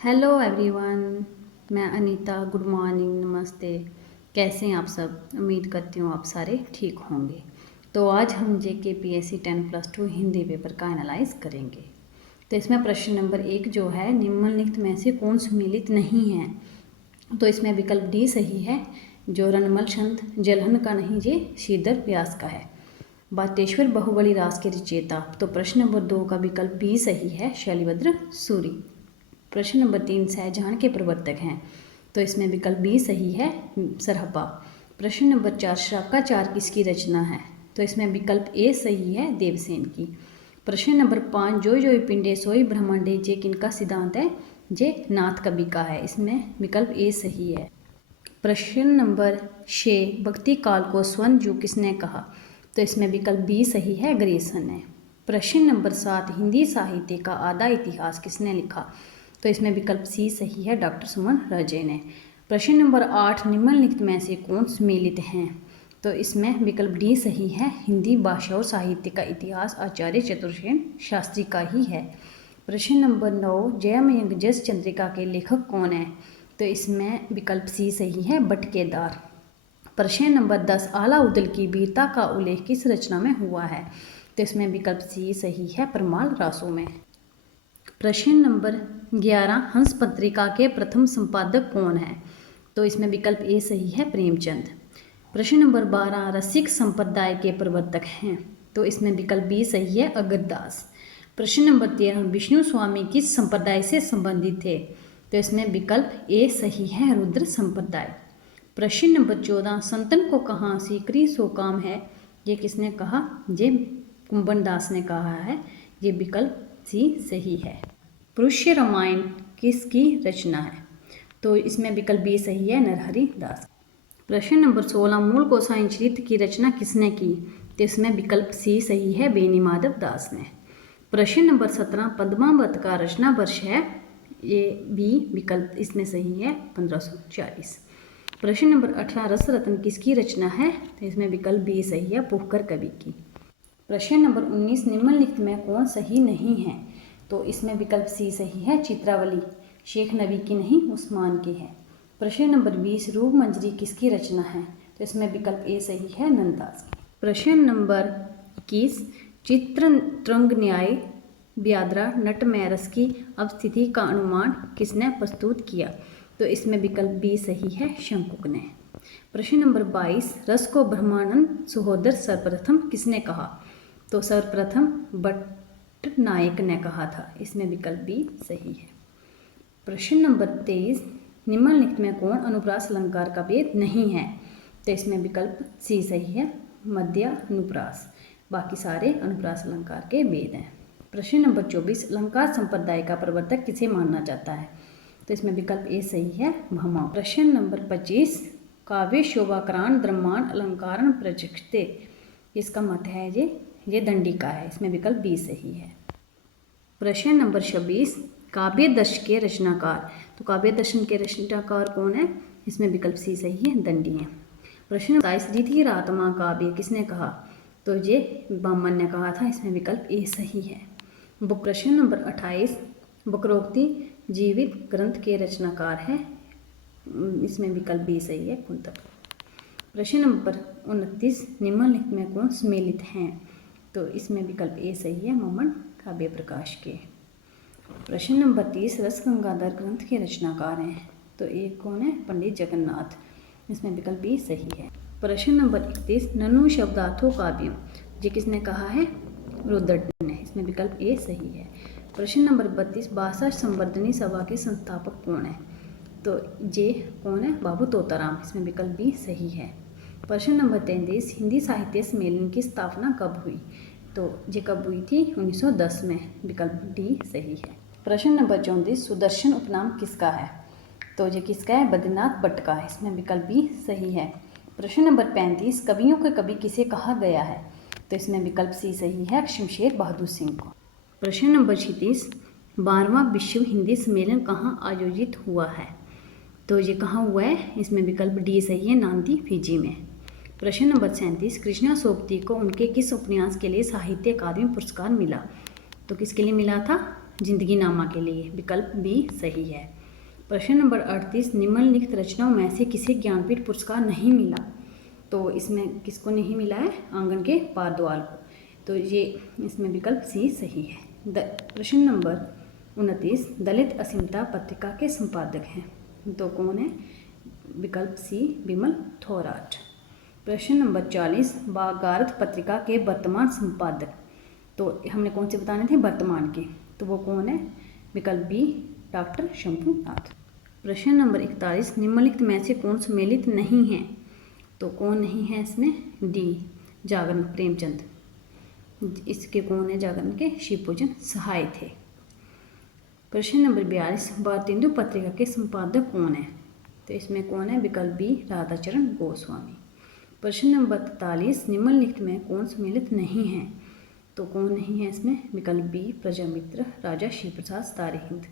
Hello everyone. मैं Anita. Good morning, नमस्ते। कैसे हैं आप सब? उम्मीद करती हूँ आप सारे ठीक होंगे। तो आज हम जेके पीएससी 10+2 हिंदी पेपर का एनालाइज करेंगे। तो इसमें प्रश्न नंबर 1 जो है, निम्नलिखित में से कौन सम्मिलित नहीं है? तो इसमें विकल्प डी सही है, जो रणमल छंद जलहन का नहीं, ये श्रीधर व्यास का है। बातेश्वर बाहुबली रास के रचयिता। तो प्रश्न नंबर 2 का विकल्प बी सही है, शैलभद्र सूरी। प्रश्न नंबर 3 शाहजहां के प्रवर्तक हैं, तो इसमें विकल्प बी सही है, सरहपा। प्रश्न नंबर 4 शाकाचार किसकी रचना है? तो इसमें विकल्प ए सही है, देवसेन की। प्रश्न नंबर 5 जोई जोई पिंडे सोई ब्रह्मांडे जे किनका सिद्धांत है? जे नाथ कवि का है। इसमें विकल्प ए सही है। प्रश्न नंबर 6 भक्ति काल को स्वर्ण युग किसने कहा? तो इसमें विकल्प बी सही है, ग्रेसन ने। प्रश्न नंबर 7 हिंदी साहित्य का आधा इतिहास किसने लिखा? तो इसमें विकल्प सी सही है, डॉक्टर सुमन राजे ने। प्रश्न नंबर 8 निम्नलिखित में से कौन सम्मिलित हैं? तो इसमें विकल्प डी सही है, हिंदी भाषा और साहित्य का इतिहास आचार्य चतुर्सेन शास्त्री का ही है। प्रश्न नंबर 9 जयमयंक जस चंद्रिका के लेखक कौन है? तो इसमें विकल्प सी सही है, बटकेदार। प्रश्न नंबर 10 आलाउद्दीन की वीरता का उल्लेख किस रचना में हुआ है? तो इसमें विकल्प सी सही है, परमाल रासों में। प्रश्न नंबर 11 हंस पत्रिका के प्रथम संपादक कौन है? तो इसमें विकल्प ए सही है, प्रेमचंद। प्रश्न नंबर 12 रसिक संप्रदाय के प्रवर्तक हैं, तो इसमें विकल्प बी सही है, अगरदास। प्रश्न नंबर 13 विष्णु स्वामी किस संप्रदाय से संबंधित थे? तो इसमें विकल्प ए सही है, रुद्र संप्रदाय। प्रश्न नंबर 14 संतन को कहाँ सीकरी सो काम है, ये किसने कहा? ये कुंभन दास ने कहा है। ये विकल्प सी सही है। पुरुष रामायण किसकी रचना है? तो इसमें विकल्प बी सही है, नरहरि दास। प्रश्न नंबर 16 मूल गोसाई चरित्र की रचना किसने की? तो इसमें विकल्प सी सही है, बेनी माधव दास ने। प्रश्न नंबर 17 पद्मावत का रचना वर्ष है? ये बी विकल्प इसमें सही है, 1540। प्रश्न नंबर 18 रस रत्न किसकी रचना है? तो इसमें विकल्प बी सही है, पुष्कर कवि की। प्रश्न नंबर 19 निम्नलिखित में कौन सही नहीं है? तो इसमें विकल्प सी सही है, चित्रावली शेख नबी की नहीं, उस्मान की है। प्रश्न नंबर 20 रूप मंजरी किसकी रचना है? तो इसमें विकल्प ए सही है, नंददास की। प्रश्न नंबर 21 चित्रंग न्याय व्याद्रा नट में रस की अवस्थिति का अनुमान किसने प्रस्तुत किया? तो इसमें विकल्प बी सही है, शंकुक ने। प्रश्न नंबर 22 रस को ब्रह्मानंद सहोदर सर्वप्रथम किसने कहा? तो सर्वप्रथम भट्ट नायक ने कहा था। इसमें विकल्प बी सही है। प्रश्न नंबर 23 निम्नलिखित में कौन अनुप्रास अलंकार का भेद नहीं है? तो इसमें विकल्प सी सही है, मध्य अनुप्रास। बाकी सारे अनुप्रास अलंकार के भेद हैं। प्रश्न नंबर 24 अलंकार संप्रदाय का प्रवर्तक किसे माना जाता है? तो इसमें विकल्प ए सही है, भामा। प्रश्न नंबर 25 काव्य शोभाकरण द्रव्यमान अलंकारण प्रचक्षते इसका मत है ये दंडी का है। इसमें विकल्प बी सही है। प्रश्न नंबर 26 काव्य दर्शन के रचनाकार। तो काव्य दर्शन के रचनाकार कौन है? इसमें विकल्प सी सही है, दंडी है। प्रश्न 27 द्वितीय आत्मा काव्य किसने कहा? तो ये बामन ने कहा था। इसमें विकल्प ए सही है। प्रश्न नंबर 28 वक्रोक्ति जीवित ग्रंथ के रचनाकार है। इसमें विकल्प बी सही है, कुंतक। प्रश्न नंबर 29 निम्नलिखित में कौन सम्मिलित हैं? तो इसमें विकल्प ए सही है, मोमन काव्य प्रकाश के। प्रश्न नंबर 30 रस गंगाधर ग्रंथ के रचनाकार हैं। तो एक कौन है? पंडित जगन्नाथ। इसमें विकल्प बी सही है। प्रश्न नंबर 31 ननु शब्दार्थो काव्यम ये किसने कहा है? रुद्रट ने। इसमें विकल्प ए सही है। प्रश्न नंबर 32 भाषा संवर्धनी सभा के संस्थापक कौन है? तो ये कौन है? बाबू तोताराम। इसमें विकल्प बी सही है। प्रश्न नंबर 33 हिंदी साहित्य सम्मेलन की स्थापना कब हुई? तो ये कब हुई थी? 1910 में। विकल्प डी सही है। प्रश्न नंबर 34 सुदर्शन उपनाम किसका है? तो ये किसका है? बद्रीनाथ भट्ट का है। इसमें विकल्प बी सही है। प्रश्न नंबर 35 कवियों के कवि किसे कहा गया है? तो इसमें विकल्प सी सही है, शमशेर बहादुर सिंह को। प्रश्न नंबर 36 12वां विश्व हिंदी सम्मेलन कहाँ आयोजित हुआ है? तो ये कहाँ हुआ है? इसमें विकल्प डी सही है, नांदी फिजी में। प्रश्न नंबर 37 कृष्णा सोबती को उनके किस उपन्यास के लिए साहित्य अकादमी पुरस्कार मिला? तो किसके लिए मिला था? जिंदगी नामा के लिए, विकल्प बी सही है। प्रश्न नंबर 38, निम्नलिखित रचनाओं में से किसे ज्ञानपीठ पुरस्कार नहीं मिला? तो इसमें किसको नहीं मिला है? आंगन के पारद्वाल को। तो ये इसमें विकल्प सी सही है। प्रश्न नंबर 29, दलित असीमता पत्रिका के संपादक हैं, तो कौन है? विकल्प सी विमल थोराट। प्रश्न नंबर 40, वागार्थ पत्रिका के वर्तमान संपादक, तो हमने कौन से बताने थे? वर्तमान के, तो वो कौन है? विकल्प बी डॉक्टर शंभुनाथ। प्रश्न नंबर 41, निम्नलिखित में से कौन सम्मिलित नहीं है? तो कौन नहीं है इसमें? डी जागरण प्रेमचंद। इसके कौन है? जागरण के शिवपूजन सहाय थे। प्रश्न नंबर 42, भारतेंदु पत्रिका के संपादक कौन है? तो इसमें कौन है? विकल्प बी राधाचरण गोस्वामी। प्रश्न नंबर 43, निम्नलिखित में कौन सम्मिलित नहीं है? तो कौन नहीं है इसमें? विकल्प बी प्रजामित्र राजा शिव प्रसाद तारे हिंद।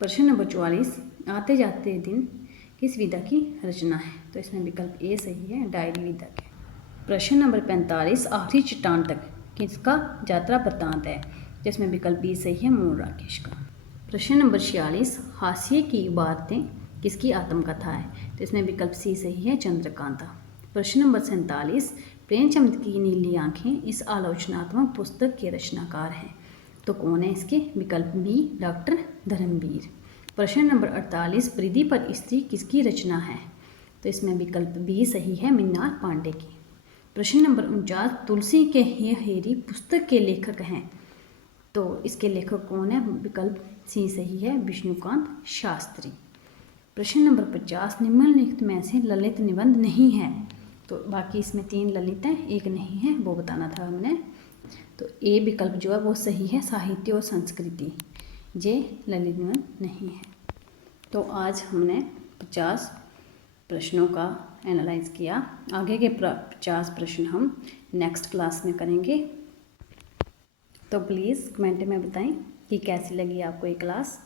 प्रश्न नंबर 44, आते जाते दिन किस विधा की रचना है? तो इसमें विकल्प ए सही है, डायरी विधा के। प्रश्न नंबर 45, आखिरी चट्टान तक किसका यात्रा वृत्तांत है? जिसमें विकल्प बी सही है, मूल राकेश का। प्रश्न नंबर 46, हाशिए की बातें किसकी आत्मकथा है? तो इसमें विकल्प सी सही है, चंद्रकांता। प्रश्न नंबर 47, प्रेमचंद की नीली आंखें इस आलोचनात्मक पुस्तक के रचनाकार हैं, तो कौन है इसके? विकल्प बी डॉक्टर धर्मवीर। प्रश्न नंबर 48, परिधि पर स्त्री किसकी रचना है? तो इसमें विकल्प बी सही है, मिन्नार पांडे की। प्रश्न नंबर 49, तुलसी के ये हेरी पुस्तक के लेखक हैं, तो इसके लेखक कौन है? विकल्प सी सही है, विष्णुकांत शास्त्री। प्रश्न नंबर 50, निम्नलिखित में से ललित निबंध नहीं है, तो बाकी इसमें 3 ललित हैं, एक नहीं है, वो बताना था हमने। तो ए विकल्प जो है वो सही है, साहित्य और संस्कृति, जे ललित निबंध नहीं है। तो आज हमने 50 प्रश्नों का एनालाइज किया। आगे के 50 प्रश्न हम नेक्स्ट क्लास में करेंगे। तो प्लीज़ कमेंट में बताएं कि कैसी लगी आपको ये क्लास।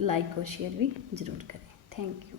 लाइक और शेयर भी ज़रूर करें। Thank you.